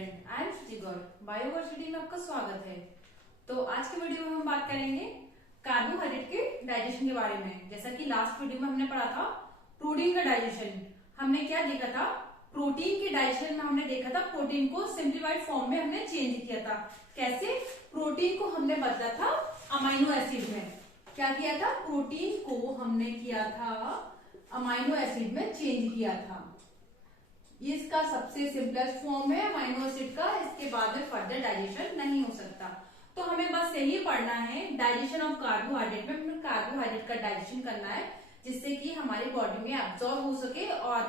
Student, I am Shruti Gaur. Bioversity में आपका स्वागत है। तो आज के वीडियो में हम बात करेंगे कार्बोहाइड्रेट के डाइजेशन के बारे में। जैसा कि लास्ट वीडियो में हमने पढ़ा था प्रोटीन का डाइजेशन। हमने क्या देखा था? प्रोटीन के डाइजेशन में हमने देखा था प्रोटीन को सिंप्लीफाइड फॉर्म में हमने चेंज किया था। कैसे? प्रोटीन को हमने बदला था अमाइनो एसिड में। क्या किया था? प्रोटीन को हमने किया था अमाइनो एसिड में चेंज किया था। ये इसका सबसे सिंपलेस्ट फॉर्म है अमाइनो एसिड का। इसके बाद में फर्दर डाइजेशन नहीं हो सकता। तो हमें बस यही पढ़ना है डाइजेशन ऑफ कार्बोहाइड्रेट में। हमें कार्बोहाइड्रेट का डाइजेशन करना है जिससे कि हमारी बॉडी में एब्जॉर्ब हो सके और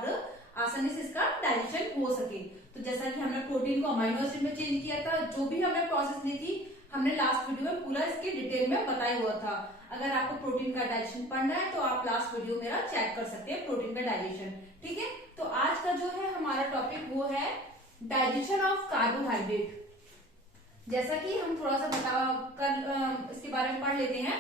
आसानी से इसका डाइजेशन हो सके। तो जैसा कि हमने प्रोटीन को अमाइनो एसिड में चेंज किया था, जो भी हमने प्रोसेस ली थी हमने लास्ट वीडियो में पूरा इसके डिटेल में बताया हुआ था। अगर आपको प्रोटीन का डाइजेशन पढ़ना है तो आप लास्ट वीडियो मेरा चेक कर सकते हैं, प्रोटीन का डाइजेशन। ठीक है, तो आज का जो है हमारा टॉपिक वो है डाइजेशन ऑफ कार्बोहाइड्रेट। जैसा कि हम थोड़ा सा कर इसके बारे में पढ़ लेते हैं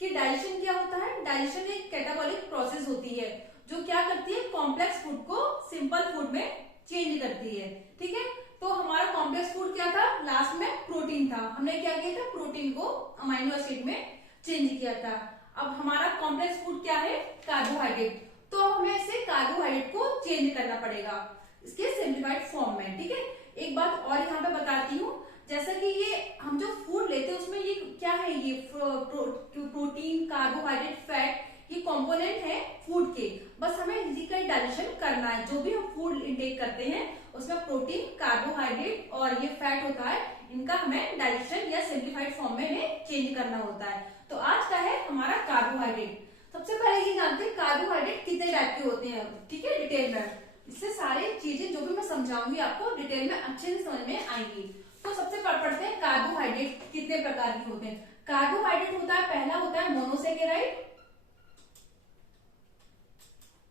कि डाइजेशन क्या होता है। डाइजेशन एक कैटाबॉलिक प्रोसेस होती है जो क्या करती है, कॉम्प्लेक्स फूड को सिंपल फूड में चेंज करती है। ठीक है, तो हमारा कॉम्प्लेक्स फूड क्या था? लास्ट में प्रोटीन था। हमने क्या किया था? प्रोटीन को अमाइनो एसिड में चेंज किया था। अब हमारा कॉम्प्लेक्स फूड क्या है? कार्बोहाइड्रेट। तो हमें इसे कार्बोहाइड्रेट को चेंज करना पड़ेगा इसके सिंप्लीफाइड फॉर्म में। ठीक है, एक बात और यहाँ पे बताती हूँ। जैसा कि ये हम जो फूड लेते हैं उसमें ये क्या है, ये प्रोटीन, कार्बोहाइड्रेट, फैट, ये कंपोनेंट है फूड के। बस हमें इनका डाइजेशन करना है। जो भी हम फूड इंटेक करते हैं उसमें प्रोटीन, कार्बोहाइड्रेट और ये फैट होता है, इनका हमें डाइजेशन या सिंप्लीफाइड फॉर्म में हमें चेंज करना होता है। तो आज का है हमारा कार्बोहाइड्रेट। सबसे पहले ये जानते हैं कार्बोहाइड्रेट कितने टाइप के होते हैं। ठीक है, डिटेल में इससे सारी चीजें जो भी मैं समझाऊंगी आपको डिटेल में अच्छे से समझ में आएंगी। तो सबसे पढ़ते हैं कार्बोहाइड्रेट कितने प्रकार के होते हैं। कार्बोहाइड्रेट होता है, पहला होता है मोनोसेकेराइड।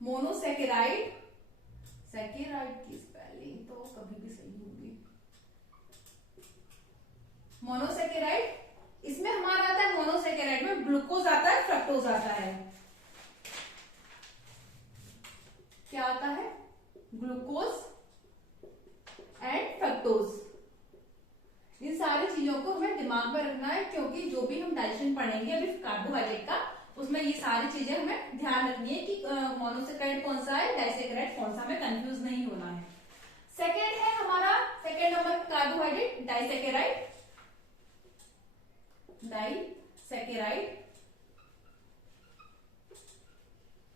मोनोसेकेराइड, सेकेराइड की स्पेलिंग तो कभी भी सही होगी। मोनोसेकेराइड, इसमें हमारा आता है मोनोसेकेराइड में ग्लूकोज आता है, फ्रक्टोज आता है। क्या आता है? Glucose and fructose. इन सारी चीजों को हमें दिमाग में रखना है क्योंकि जो भी हम डाइजेशन पढ़ेंगे अभी कार्बोहाइड्रेट का, उसमें ये सारी चीजें हमें ध्यान रखनी है कि मोनोसेकेराइड कौन सा है, डाइसेकेराइड कौन सा, हमें कंफ्यूज नहीं होना है। सेकेंड है हमारा, second number carbohydrate disaccharide. Disaccharide,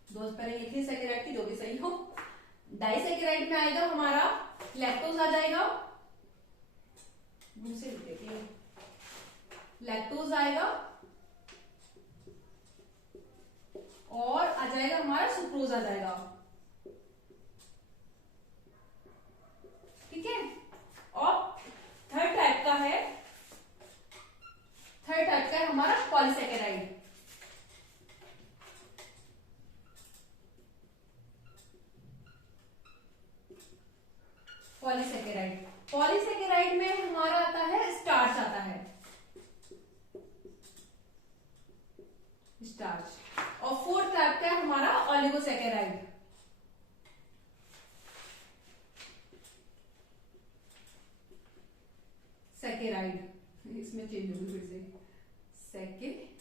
दो पहले लिखिए सेकेराइड की, जो भी सही हो। डाइसेकेराइड में आएगा हमारा लैक्टोज आ जाएगा, दूसरे लिख देते हैं, लैक्टोज आएगा और आ जाएगा हमारा सुक्रोज आ जाएगा। ठीक है, और थर्ड टाइप का है, थर्ड टाइप का है हमारा पॉलीसेकेराइड। पॉलीसेकेराइड, पॉलीसेकेराइड में हमारा आता है स्टार्च आता है, स्टार्च। और फोर्थ टाइप का है हमारा ओलिगोसेकेराइड। सेकेराइड, इसमें चेंज होगी फिर से, सेकेराइड।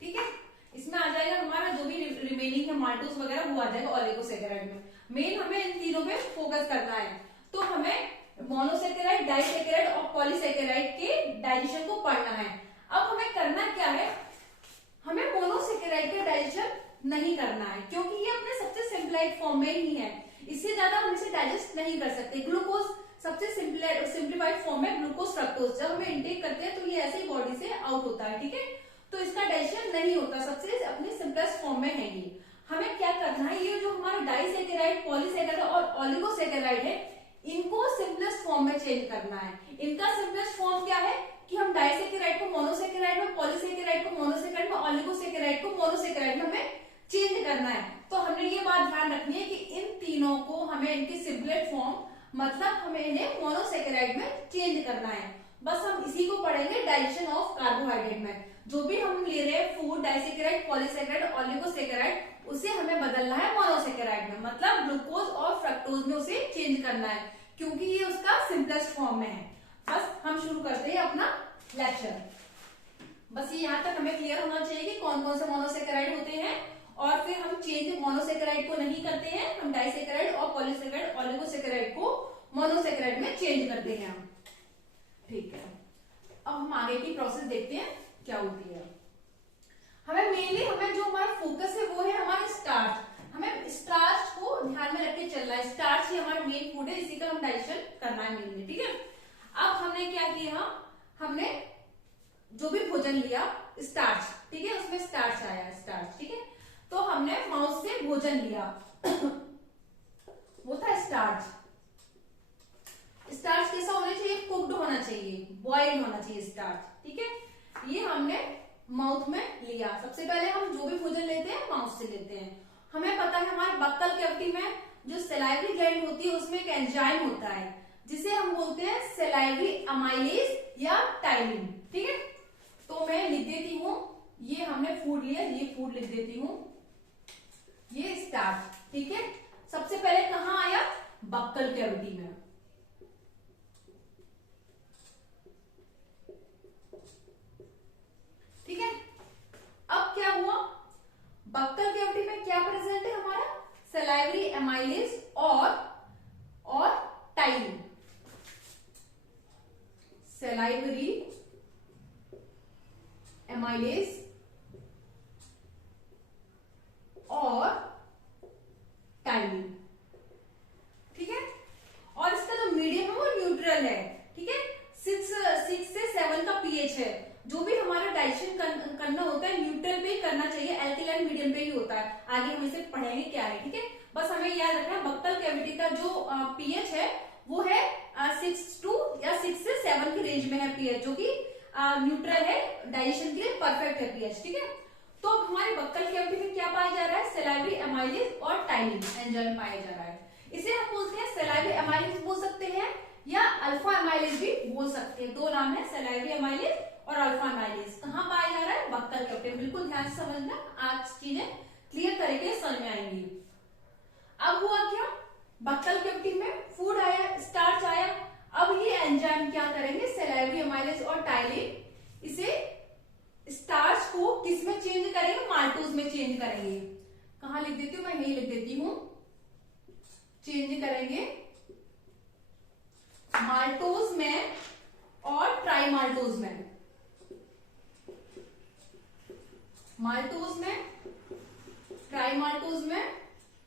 ठीक है, इसमें आ जाएगा हमारा जो भी रिमेनिंग है माल्टोज वगैरह, वो आ जाएगा ओलिगोसेकेराइड में। मेन हमें इन तीनों पे फोकस करना है। तो हमें मोनोसेकेराइड, डाइसेकेराइड और पॉलीसेकेराइड के डाइजेशन को पढ़ना है। अब हमें करना क्या है, हमें मोनोसेकेराइड का डाइजेशन नहीं करना है क्योंकि ये अपने सबसे सिंप्लाइड फॉर्म में ही है। इससे ज्यादा हम इसे डाइजेस्ट नहीं कर सकते। ग्लूकोज सबसे सिंप्लीफाइड फॉर्म में, ग्लूकोज, फ्रक्टोज जब हमें इंटेक करते हैं तो ये ऐसे ही बॉडी से आउट होता है। ठीक है, तो इसका डाइजेशन नहीं होता, सबसे अपने सिंपलेस्ट फॉर्म में है ये। हमें क्या करना है, ये जो हमारा डाइसेकेराइड, पॉलीसेकेराइड और ओलिगोसेकेराइड है, इनको सिंपलेस्ट फॉर्म में चेंज करना है। इनका सिंपलेस्ट फॉर्म क्या है कि हम डाइसेकेराइड को मोनोसेकेराइड में, पॉलीसेकेराइड को मोनोसेकेराइड में, ओलिगोसेकेराइड को मोनोसेकेराइड में हमें चेंज करना है। तो हमने ये बात ध्यान रखनी है कि इन तीनों को हमें इनकी सिंपलेट फॉर्म, मतलब हमें इन्हें मोनोसेकेराइड में चेंज करना है। बस हम इसी को पढ़ेंगे डाइजेशन ऑफ कार्बोहाइड्रेट में। जो भी हम ले रहे हैं फूड, डाइसेकेराइड, पॉलीसेकेराइड, ओलिगोसेकेराइड, उसे हमें बदलना है मोनोसेकेराइड में, मतलब ग्लूकोज और फ्रक्टोज लैक्टोज में उसे चेंज करना है, क्योंकि ये उसका सिंपलेस्ट फॉर्म में है। बस हम शुरू करते हैं अपना लेक्चर। बस ये यहाँ तक हमें क्लियर होना चाहिए कि कौन कौन से मोनोसेकेराइड होते हैं, और फिर हम चेंज मोनोसेकेराइड को नहीं करते हैं, हम डाइसेकेराइड और पॉलीसेकेराइड ओलिगोसेकेराइड को मोनोसेकेराइड में चेंज करते हैं हम। ठीक है, अब हम आगे की प्रोसेस देखते हैं क्या होती है। हमें जो हमारा फोकस है वो है हमारा स्टार्च। हमें स्टार्च को ध्यान में रख के चलना है, स्टार्च ही हमारा मेन फूड है, इसी का हम डाइजेशन करना है मेनली। ठीक है, अब हमने क्या किया, हमने जो भी भोजन लिया स्टार्च, ठीक है, उसमें स्टार्च आया स्टार्च, ठीक है, तो हमने माउथ से भोजन लिया वो था स्टार्च। स्टार्च कैसा होना चाहिए, कुक्ड होना चाहिए, बॉइल्ड होना चाहिए स्टार्च। ठीक है, ये हमने माउथ में लिया। सबसे पहले हम जो भी भोजन लेते हैं माउथ से लेते हैं। हमें पता है हमारे बक्कल कैविटी में जो सलाइवरी ग्लैंड होती है उसमें एक एंजाइम होता है जिसे हम बोलते हैं सलाइवरी अमाइलेज या टाइलिन। ठीक है, तो मैं लिख देती हूं, ये हमने फूड लिया, ये फूड लिख देती हूं, ये स्टार्च। ठीक है, सबसे पहले कहां आया, बक्कल कैविटी में। ठीक है, अब क्या हुआ, बक्कल कैविटी में क्या प्रेजेंट है हमारा, सलाइवरी एमाइलेज और टाइलिन। सलाइवरी एमाइलेज और टाइलिन। ठीक है, और इसका जो मीडियम है वो न्यूट्रल है। ठीक है, 6 से 7 का पीएच है। जो भी हमारा डाइजेशन करना होता है न्यूट्रल पे ही करना चाहिए, एल्कलाइन मीडियम पे ही होता है। आगे हम इसे पढ़ेंगे क्या है। ठीक है, बस हमें याद रखना है बक्कल कैविटी का जो पीएच है वो है 6 से 7 की रेंज में है पीएच, जो कि न्यूट्रल है, डाइजेशन के लिए परफेक्ट है पीएच। ठीक है, तो अब हमारे बक्कल कैविटी में क्या पाया जा रहा है, सलाइवरी एमाइलेज और टाइलिन एंजाइम पाया जा रहा है। इसे हम बोलते हैं सलाइवरी एमाइलेज बोल सकते हैं या अल्फा एमाइलेज भी बोल सकते हैं। दो नाम है, सलाइवरी एमाइलेज और अल्फा एमाइलेज। कहां पाया जा रहा है, बक्कल कैविटी। बिल्कुल ध्यान से समझना, आज चीजें क्लियर तरीके से समझ में आएंगी। अब हुआ क्या, बक्कल कैविटी में फूड आया, स्टार्च आया। अब ये एंजाइम क्या करेंगे, सलाइवरी एमाइलेज और टाइलिन इसे स्टार्च को किस में चेंज करेंगे, माल्टोज में चेंज करेंगे। कहां लिख देती हूं, मैं यही लिख देती हूं, चेंज करेंगे माल्टोज में और ट्राइमाल्टोज में। माल्टोज में, ट्राइमाल्टोज में,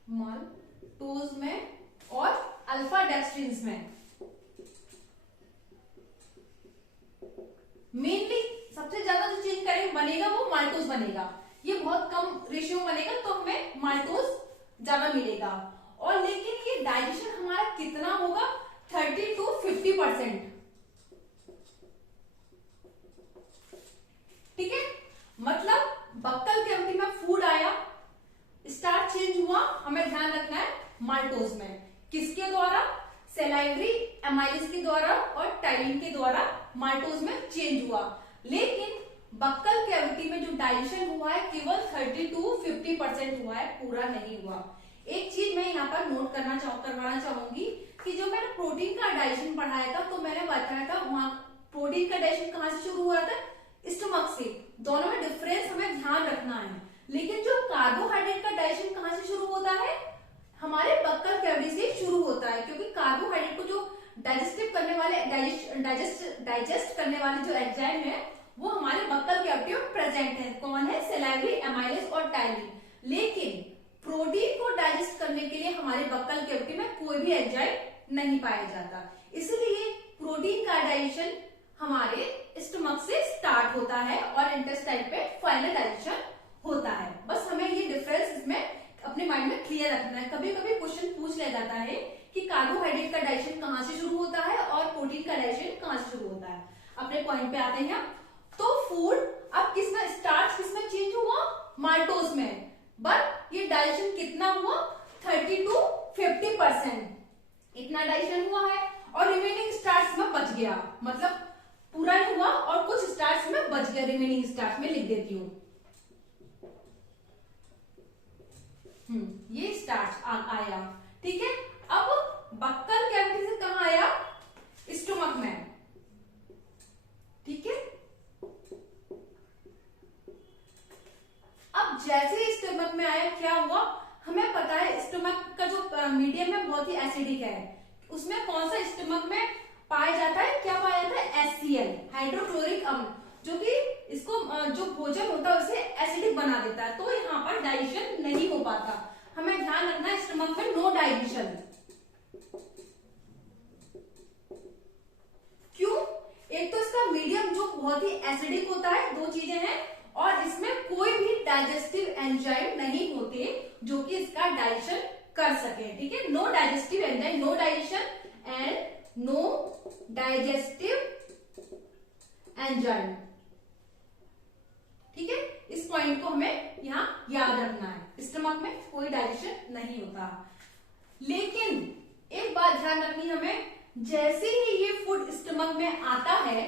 माल्टोज में और अल्फा डेक्स्ट्रिन्स में। मेनली सबसे ज्यादा जो चेंज करेंगे बनेगा वो माल्टोज बनेगा। ये बहुत कम रेशियो बनेगा तो हमें माल्टोज ज्यादा मिलेगा। और लेकिन ये डाइजेशन हमारा कितना होगा, 30 to 50%। ठीक है, मतलब बक्कल कैविटी में फूड आया, स्टार्च चेंज हुआ, हमें ध्यान रखना है माल्टोज में। किसके द्वारा, सलाइवरी एमाइलेज के द्वारा और टाइलिन के द्वारा माल्टोज में चेंज हुआ। लेकिन बक्कल कैविटी में जो डाइजेशन हुआ है केवल 30 to 50% हुआ है, पूरा नहीं हुआ। एक चीज मैं यहाँ पर नोट करवाना चाहूंगी कि जो मैंने प्रोटीन का डाइजेशन पढ़ाया था तो मैंने बताया था वहां प्रोटीन का डाइजेशन कहां से शुरू हुआ था, स्टमक से। दोनों में डिफरेंस हमें ध्यान रखना है। लेकिन जो कार्बोहाइड्रेट का डाइजेशन कहां से शुरू होता है, हमारे बक्कल कैविटी से शुरू होता है, क्योंकि कार्बोहाइड्रेट को जो डाइजेस्ट करने वाले जो एंजाइम है वो हमारे बक्कल कैविटी में प्रेजेंट है। कौन है, सलाइवरी एमाइलेज और टाइलिन। लेकिन प्रोटीन को डाइजेस्ट करने के लिए हमारे बक्कल कैविटी में कोई भी एंजाइम नहीं पाया जाता, इसलिए प्रोटीन का डाइजेशन हमारे स्टमक से स्टार्ट होता है और इंटेस्टाइन पे फाइनल डाइजेशन होता है। बस हमें ये डिफरेंस इसमें अपने माइंड में क्लियर रखना है। कभी कभी क्वेश्चन पूछ लिया जाता है कि कार्बोहाइड्रेट का डाइजेशन कहां से शुरू होता है और प्रोटीन का डाइजेशन कहां से शुरू होता है। अपने पॉइंट पे आते हैं, तो फूड अब किसमें, स्टार्च किसमें चेंज हुआ, माल्टोज में। बट ये डाइजेशन कितना हुआ, 30 to 50%। इतना डाइजेशन हुआ है और रिमेनिंग स्टार्च में बच गया, मतलब पूरा नहीं हुआ और कुछ स्टार्च में बच गया, रिमेनिंग स्टार्च में लिख देती हूँ। ये स्टार्च आया। ठीक है, अब स्टमक का जो मीडियम है बहुत ही एसिडिक है, उसमें कौन सा स्टमक में पाया जाता है, क्या पाया जाता है, HCl, हाइड्रोक्लोरिक अम्ल, जो कि इसको जो भोजन होता है उसे एसिडिक बना देता है, तो यहाँ पर डाइजेशन नहीं हो पाता। हमें ध्यान रखना है स्टमक में नो डाइजेशन। क्यों? एक तो इसका मीडियम जो बहुत ही एसिडिक होता है, दो चीजें हैं, और इसमें कोई भी डाइजेस्टिव एंजाइम नहीं होते जो कि इसका डाइजेशन कर सके। ठीक है, no digestive enzyme, no digestion and no digestive enzyme. ठीक है, इस पॉइंट को हमें यहां याद रखना है, स्टमक में कोई डाइजेशन नहीं होता। लेकिन एक बात ध्यान रखनी हमें, जैसे ही ये फूड स्टमक में आता है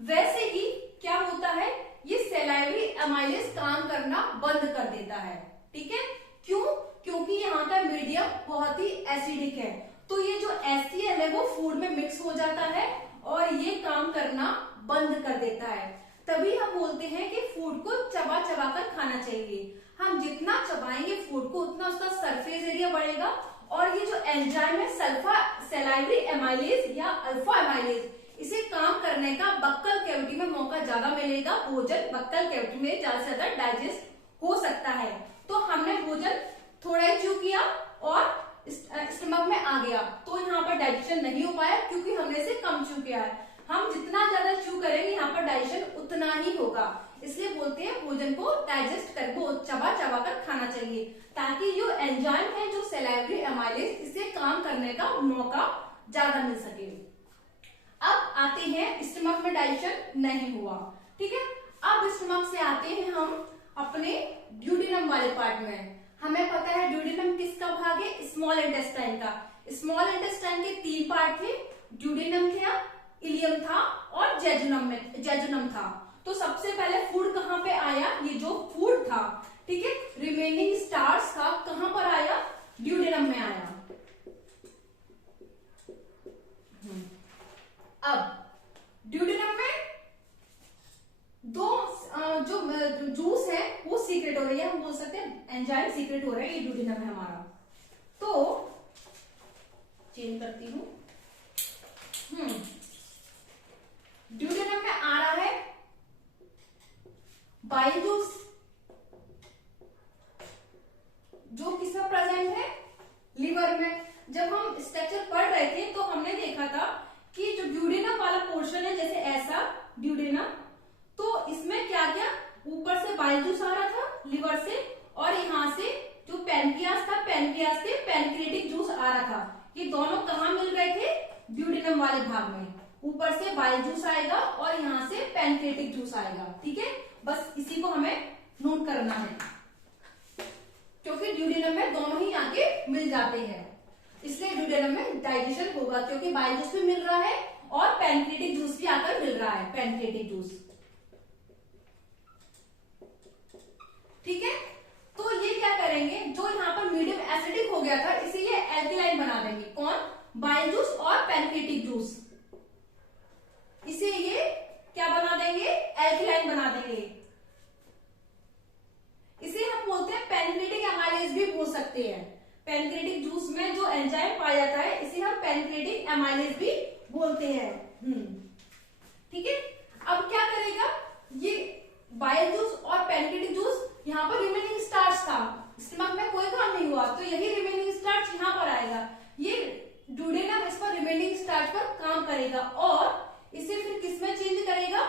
वैसे ही क्या होता है, ये सैलाइवरी एमाइलेज काम करना बंद कर देता है। ठीक है, क्यों? क्योंकि यहाँ का मीडियम बहुत ही एसिडिक है, तो ये जो HCl है वो फूड में मिक्स हो जाता है और ये काम करना बंद कर देता है। तभी हम बोलते हैं कि फूड को चबा चबा कर खाना चाहिए। हम जितना चबाएंगे फूड को उतना उसका सरफेस एरिया बढ़ेगा, और ये जो एंजाइम है सैलाइवरी एमाइलेज या अल्फा एमाइलेज, इसे काम करने का बक्कल कैविटी में मौका ज्यादा मिलेगा, भोजन बक्कल कैविटी में ज्यादा से ज्यादा डाइजेस्ट हो सकता है। तो हमने भोजन थोड़ा ही च्यू किया और स्टमक में आ गया, तो यहाँ पर डाइजेशन नहीं हो पाया क्योंकि हमने इसे कम च्यू किया है। हम जितना ज्यादा च्यू करेंगे यहाँ पर डाइजेशन उतना ही होगा, इसलिए बोलते हैं भोजन को डाइजेस्ट करके चबा चबा कर खाना चाहिए, ताकि जो एंजाइम है जो सैलाइवरी एमाइलेज, इसे काम करने का मौका ज्यादा मिल सके। अब आते हैं स्टमक में डाइजेशन नहीं हुआ। ठीक है, अब स्टमक से आते हैं हम अपने ड्यूडेनम वाले पार्ट में। हमें पता है ड्यूडेनम किसका भाग है, स्मॉल इंटेस्टाइन का। स्मॉल इंटेस्टाइन के 3 पार्ट थे, ड्यूडेनम था, इलियम था और जेजुनम था। तो सबसे पहले फूड कहाँ पे आया, ये जो फूड था, ठीक है, रिमेनिंग स्टार्च था, कहां पर आया, ड्यूडेनम में आया। अब ड्यूडेनम में दो जो जूस है वो सीक्रेट हो रही है, हम बोल सकते हैं एंजाइम सीक्रेट हो रहा है, ये ड्यूडेनम है हमारा। तो चेंज करती हूं, ड्यूडेनम में आ रहा है बाइल जूस, जो किसमें प्रेजेंट है, लिवर में। जब हम स्ट्रक्चर पढ़ रहे थे तो हमने देखा था कि जो ड्यूडेनम वाला पोर्शन है, जैसे ऐसा ड्यूडेनम, तो इसमें क्या क्या, ऊपर से बाइल जूस आ रहा था लिवर से, और यहाँ से जो पैनक्रियास था, पैनक्रियास से पैनक्रिएटिक जूस आ रहा था। ये दोनों कहाँ मिल रहे थे, ड्यूडेनम वाले भाग में। ऊपर से बाइल जूस आएगा और यहाँ से पैनक्रिएटिक जूस आएगा। ठीक है, बस इसी को हमें नोट करना है, क्योंकि ड्यूडेनम में दोनों ही आके मिल जाते हैं, इसलिए ड्यूडेनम में डाइजेशन होगा, क्योंकि बाइल जूस भी मिल रहा है और पैनक्रिएटिक जूस भी आकर मिल रहा है, पैनक्रिएटिक जूस। ठीक है, तो ये क्या करेंगे, जो यहाँ पर मीडियम एसिडिक हो गया था इसे ये एल्कलाइन बना देंगे। कौन, बाइल जूस और पैनक्रिएटिक जूस, इसे ये क्या बना देंगे, एल्कलाइन बना देंगे। इसे हम बोलते हैं पैनक्रिएटिक एमाइलेज भी बोल सकते हैं। पैनक्रिएटिक जूस में जो एंजाइम पाया जाता है इसे हम पैनक्रिएटिक एमाइलेज भी बोलते हैं। ठीक है, अब क्या करेगा, ये बाइल जूस और पैनक्रिएटिक जूस, यहाँ पर रिमेनिंग स्टार्च था, स्टमक में कोई काम नहीं हुआ, तो यही रिमेनिंग स्टार्च यहाँ पर आएगा। ये ड्यूडेनम इस पर रिमेनिंग स्टार्च पर काम करेगा और इसे फिर किसमें चेंज करेगा,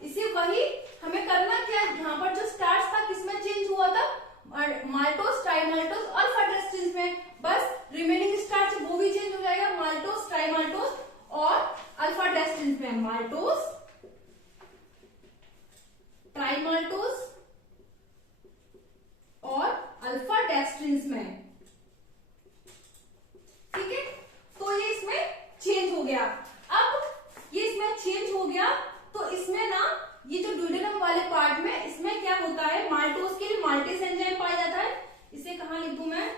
इसे वही हमें करना क्या है, यहाँ पर जो स्टार्च था किसमें चेंज हुआ था, माल्टोस, ट्राइमाल्टोस, अल्फा डेस्टिन्स में। बस रिमेनिंग स्टार्च वो भी चेंज हो जाएगा, माल्टोस, ट्राइमाल्टोस और अल्फा डेस्टिन्स में। माल्टोस, ट्राइमाल्टोस और अल्फा डेस्टिन्स में। ठीक है, तो ये इसमें चेंज हो गया। अब ये इसमें चेंज हो गया तो इसमें ना, ये जो ड्यूडेनम वाले पार्ट में, इसमें क्या होता है, माल्टोस के लिए माल्टेस एंजाइम पाया जाता है। इसे कहां लिख दूं मैं,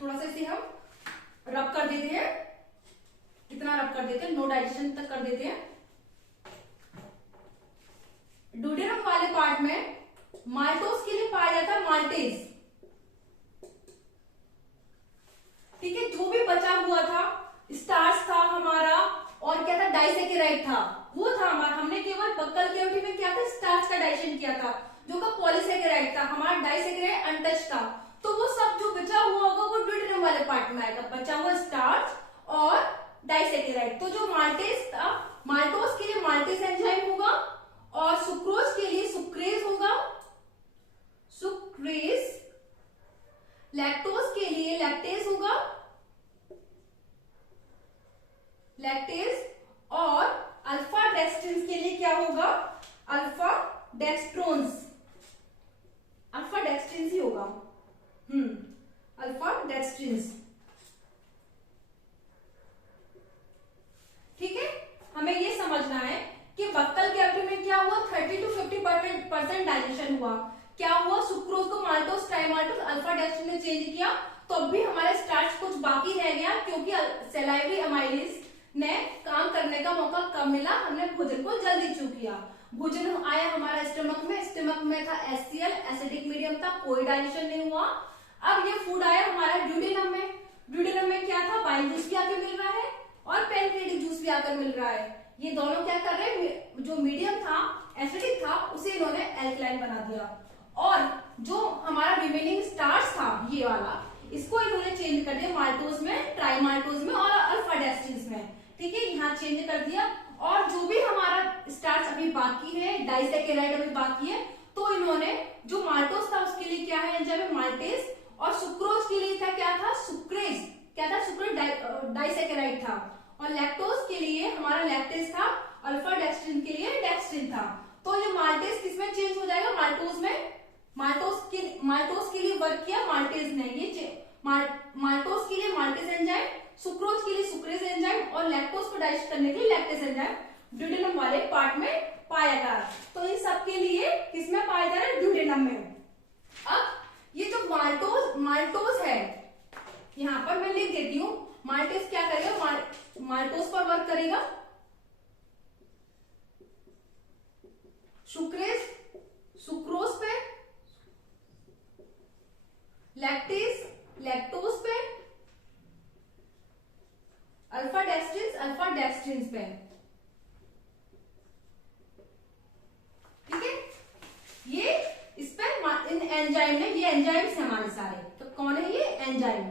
थोड़ा सा इसे हम रब कर देते हैं, कितना रब कर देते हैं, नो डाइजेशन तक कर देते हैं। ड्यूडेनम वाले पार्ट में माल्टोस के लिए पाया जाता है माल्टेस, डाइसेकेराइड था, वो था हमारा, हमने केवल बक्कल कैविटी में क्या था, स्टार्च का डाइजेशन किया था, जो का पॉलीसेकेराइड था, हमारा डाइसेकेराइड अनटच था। तो वो सब जो बचा हुआ होगा वो ड्यूटेरियम वाले पार्ट में आएगा, बचा हुआ स्टार्च और डाइसेकेराइड। तो जो माल्टेज था, माल्टोज के लिए माल्टेज एंजाइम होगा और सुक्रोज के लिए सुक्रेज होगा, सुक्रेज। लैक्टोज के लिए लैक्टेज होगा, लैक्टेज। और अल्फा डेक्स्ट्रिन्स के लिए क्या होगा, अल्फा डेक्स्ट्रोन्स, अल्फा डेक्स्ट्रिन्स ही होगा, अल्फा डेक्स्ट्रिन्स। ठीक है, हमें ये समझना है कि बक्कल कैविटी में क्या हुआ, 30 to 50% डाइजेशन हुआ। क्या हुआ, सुक्रोज को माल्टोज, ट्राइमाल्टोज, अल्फा डेक्स्ट्रिन ने चेंज किया, तो अब भी हमारे स्टार्च कुछ बाकी रह गया, क्योंकि सेलाइवरी अमाइलेज ने काम करने का मौका कम मिला, हमने भोजन को जल्दी चू किया। भोजन आया हमारा स्टमक में, स्टमक में था HCl, एसिडिक मीडियम था, कोई डाइजेशन नहीं हुआ। अब ये फूड आया हमारा ड्यूडेनम में, ड्यूडेनम में क्या था, बाइल जूस भी आके मिल रहा है और पेनक्रेटिक जूस भी आकर मिल रहा है। ये दोनों क्या कर रहे हैं, जो मीडियम था एसिडिक था उसे इन्होंने एल्कलाइन बना दिया, और जो हमारा रिमेनिंग स्टार्च था ये वाला, इसको इन्होंने चेंज कर दिया माल्टोज में, ट्राइमाल्टोज में और अल्फा डेक्स्ट्रिन्स में। ठीक है, यहाँ चेंज कर दिया। और जो भी हमारा स्टार्च अभी बाकी है, डाइसेकेराइड अभी बाकी है, तो इन्होंने जो माल्टोज था उसके लिए क्या है एंजाइम, माल्टेज, और सुक्रोज के लिए था क्या था, सुक्रेज, क्या था, सुक्रेज डाइसेकेराइड था, और लैक्टोज के लिए हमारा लैक्टेज था, अल्फा डेक्स्ट्रिन के लिए डेक्स्ट्रिन था। तो ये माल्टेज किसमें चेंज हो जाएगा, माल्टोज में। माल्टोज के लिए वर्क किया माल्टेज ने, ये माल्टोज के लिए माल्टेज एंजाइम, सुक्रोज के लिए सुक्रेज एंजाइम, और लैक्टोज को डाइजेस्ट करने के लिए लैक्टेज एंजाइम ड्यूडेनम वाले पार्ट में पाया जा रहा है। तो इन सब के लिए किसमें पाया जा रहा है, ड्यूडेनम में। अब ये जो माल्टोज है, यहां पर मैं लिख देती हूं, माल्टेज क्या करेगा, माल्टोज पर वर्क करेगा, सुक्रोज पे, लैक्टोज पे, अल्फा डेक्स्ट्रिन्स पे। ठीक है, ये इस पे इन एंजाइम ने, ये एंजाइम्स है हमारे सारे, तो कौन है ये एंजाइम,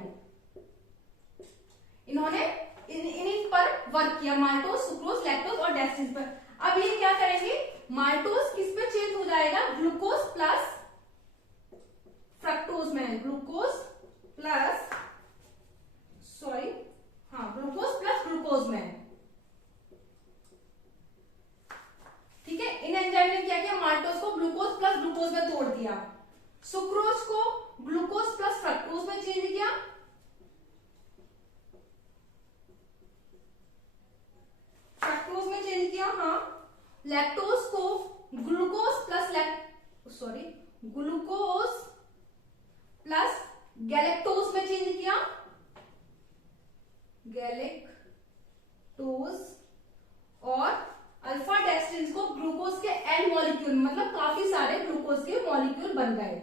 इन्होंने इन पर वर्क किया, माल्टोज, सुक्रोज, लैक्टोज और डेक्स्ट्रिन्स पर। अब ये क्या करेंगे, माल्टोज किस पे चेंज हो जाएगा, ग्लूकोज प्लस फ्रक्टोज में, ग्लूकोज प्लस ग्लूकोज में। ठीक है, इन एंजाइम ने क्या किया, माल्टोज को ग्लूकोज प्लस ग्लूकोज में तोड़ दिया, सुक्रोज को ग्लूकोज प्लस फ्रक्टोज में चेंज किया, फ्रक्टोज में चेंज किया, हाँ। लैक्टोज को ग्लूकोज प्लस गैलेक्टोज में चेंज किया, गैलेक्टोज, और अल्फा डेक्स्ट्रिन्स को ग्लूकोज के एन मॉलिक्यूल, मतलब काफी सारे ग्लूकोज के मॉलिक्यूल बन गए,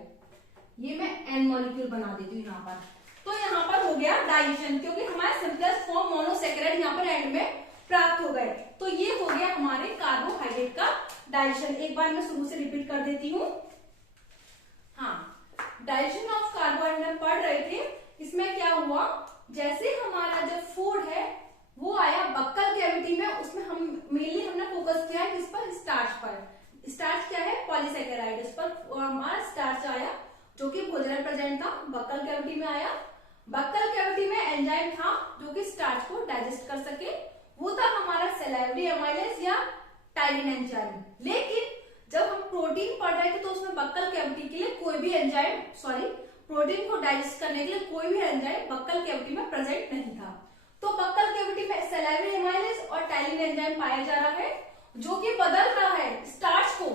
ये मैं एन मॉलिक्यूल बना देती हूँ यहाँ पर। तो यहाँ पर हो गया डाइजेशन, क्योंकि हमारा सिंपलेस्ट फॉर्म मोनोसेकेराइड यहाँ पर एंड में प्राप्त हो गए। तो ये हो गया हमारे कार्बोहाइड्रेट का डाइजेशन। एक बार मैं शुरू से रिपीट कर देती हूँ। हाँ, डाइजेशन ऑफ कार्बोहाइड्रेट पढ़ रहे थे, इसमें क्या हुआ, जैसे हमारा जो फूड है वो आया बक्कल कैविटी में, उसमें हमने फोकस किया है किस पर, स्टार्च पर। स्टार्च क्या है, पॉलीसेकेराइड, इस पर हमारा स्टार्च आया जो कि भोजन में प्रेजेंट था, बक्कल कैविटी में आया। बक्कल कैविटी में एंजाइम था जो कि स्टार्च को डाइजेस्ट कर सके, वो था हमारा सेलाइवरी अमाइलेज या टाइलिन एंजाइम। लेकिन जब हम प्रोटीन पढ़ रहे थे तो उसमें बक्कल कैविटी के लिए कोई भी एंजाइम, प्रोटीन को डाइजेस्ट करने के लिए कोई भी एंजाइम बक्कल कैविटी में प्रेजेंट नहीं था। तो बक्कल कैविटी में सेलाइवरी अमाइलेज और टाइलिन एंजाइम पाया जा रहा है, जो कि बदल रहा है स्टार्च को।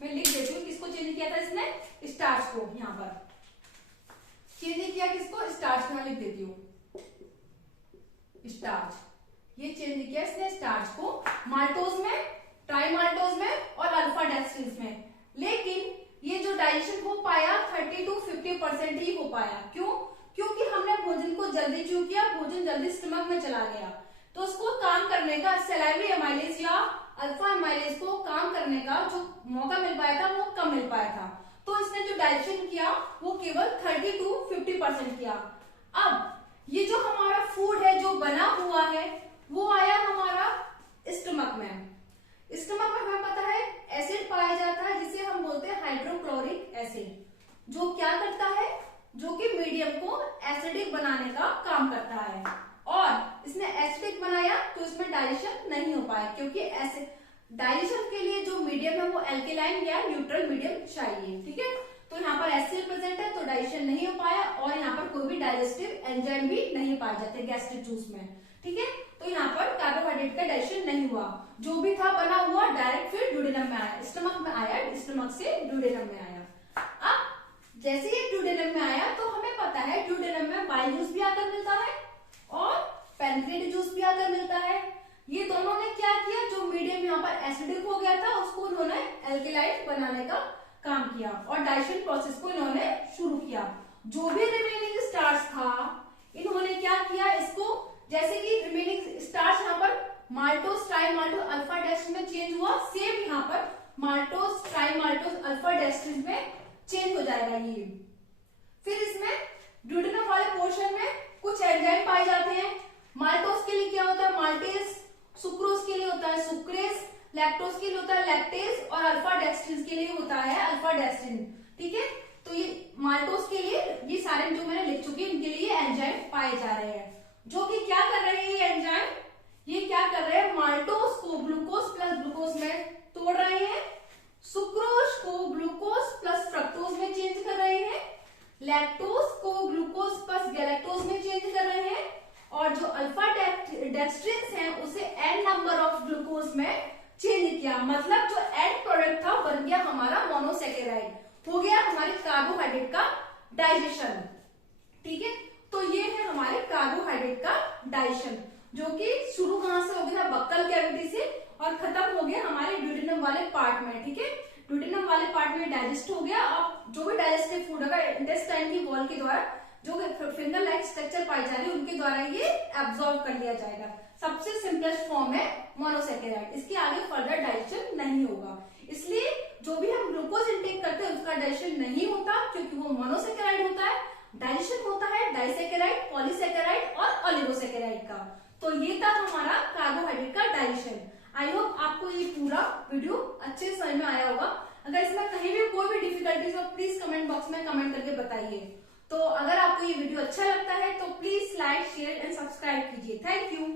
मैं लिख देती हूँ किसको चेंज किया था इसने, स्टार्च को। यहाँ पर चेंज किया किसको, स्टार्च को। मैं लिख देती हूँ स्टार्च, ये चेंज किया इसने स्टार्च को माल्टोज में, ट्राइमाल्टोज में और अल्फा डेक्स्ट्रिन्स में। लेकिन ये जो डाइजेशन हो पाया 30 to 50% ही हो पाया। क्यों? क्योंकि हमने भोजन को जल्दी चू किया, भोजन जल्दी स्टमक में चला गया। तो उसको काम करने का सैलाइवरी एमाइलेज या अल्फा एमाइलेज को काम करने का जो मौका मिल पाया था वो कम मिल पाया था। तो इसने जो डाइजेशन किया वो केवल 30 to 50% किया। अब ये जो हमारा फूड है जो बना हुआ है वो आया हमारा स्टमक में। स्टमक में हमें पता है एसिड पाया जाता है जिसे हम बोलते हैं हाइड्रोक्लोरिक एसिड, जो क्या करता है, जो कि मीडियम को एसिडिक बनाने का काम करता है। और इसने एसिडिक बनाया तो इसमें डाइजेशन नहीं हो पाया, क्योंकि डाइजेशन के लिए जो मीडियम है वो एल्केलाइन या न्यूट्रल मीडियम चाहिए। ठीक है, तो यहाँ पर एसिड प्रेजेंट है तो डाइजेशन नहीं हो पाया, और यहाँ पर कोई भी डाइजेस्टिव एंजाइम भी नहीं पाए जाते गैस्ट्रिक जूस में। ठीक है, तो यहाँ पर कार्बोहाइड्रेट का डाइजेशन नहीं हुआ, जो भी था बना हुआ डायरेक्ट फिर ड्यूडेनम में आया, स्टमक में आया, स्टमक से ड्यूडेनम में आया। अब जैसे ही ड्यूडेनम में आया तो हमें पता है ड्यूडेनम में बाइल जूस भी आकर मिलता है और पैनक्रिएटिक जूस भी आकर मिलता है। ये दोनों ने क्या किया, जो मीडियम यहाँ पर एसिडिक हो गया था उसको उन्होंने एल्केलाइन बनाने का काम किया और डाइजेशन प्रोसेस को इन्होंने शुरू किया। जो भी रिमेनिंग स्टार्च था इन्होंने क्या किया, इसको जैसे कि रिमेनिंग स्टार्च यहाँ पर माल्टोस ट्राइमाल्टोस अल्फा डेस्टिन में चेंज हुआ, सेम यहाँ पर माल्टोस ट्राइमाल्टोस अल्फा डेस्टिन में चेंज हो जाएगा ये। फिर इसमें ड्यूडेनम वाले पोर्शन में कुछ एंजाइम पाए जाते हैं। माल्टोस के लिए क्या होता है माल्टेस, सुक्रोज के लिए होता है सुक्रेस, लैक्टोज के लिए होता है लैक्टेज, और अल्फा डेक्सट्रिन के लिए होता है अल्फा डेक्सट्रिन। ठीक है, तो ये माल्टोस के लिए ये सारे जो मैंने लिख चुकी इनके लिए एंजाइम पाए जा रहे हैं, जो कि क्या कर रहे हैं ये एंजाइम, ये क्या कर रहे हैं माल्टोस को ग्लूकोज प्लस ग्लूकोज में तोड़ रहे हैं, सुक्रोज को ग्लूकोज प्लस फ्रक्टोज में चेंज कर रहे हैं, लैक्टोज को ग्लूकोज प्लस गैलेक्टोज में चेंज कर रहे हैं, और जो अल्फा डेक्सट्रिन है उसे एन नंबर ऑफ ग्लूकोज में चेंज किया। मतलब जो एंड प्रोडक्ट था बन गया हमारा मोनोसेकेराइड, हो गया हमारे कार्बोहाइड्रेट का डाइजेशन। ठीक है, तो ये है हमारे कार्बोहाइड्रेट का डाइजेशन, जो कि शुरू कहां से हो गया, बक्कल कैविटी से, और खत्म हो गया हमारे ड्यूडेनम वाले पार्ट में। ठीक है, ड्यूडेनम वाले पार्ट में डाइजेस्ट हो गया। अब जो भी डाइजेस्टिव फूड होगा इंटेस्टाइन की वॉल के द्वारा जो फिंगर लाइक स्ट्रक्चर पाई जा रही है उनके द्वारा ये एब्जॉर्ब कर लिया जाएगा। सबसे सिंपलेस्ट फॉर्म है मोनोसेकेराइड, इसके आगे फर्दर डाइजेशन नहीं होगा। इसलिए जो भी हम ग्लूकोज इंटेक करते हैं उसका डाइजेशन नहीं होता, क्योंकि वो मोनोसेकेराइड होता है। डाइजेशन होता है डाइसेकेराइड, पॉलीसेकेराइड और ओलिगोसेकेराइड का। तो ये था हमारा कार्बोहाइड्रेट का डाइजेशन। आई होप आपको ये पूरा वीडियो अच्छे से समझ में आया होगा। अगर इसमें कहीं भी कोई भी डिफिकल्टीज हो प्लीज कमेंट बॉक्स में कमेंट करके बताइए। तो अगर आपको ये वीडियो अच्छा लगता है तो please like share and subscribe कीजिए। Thank you.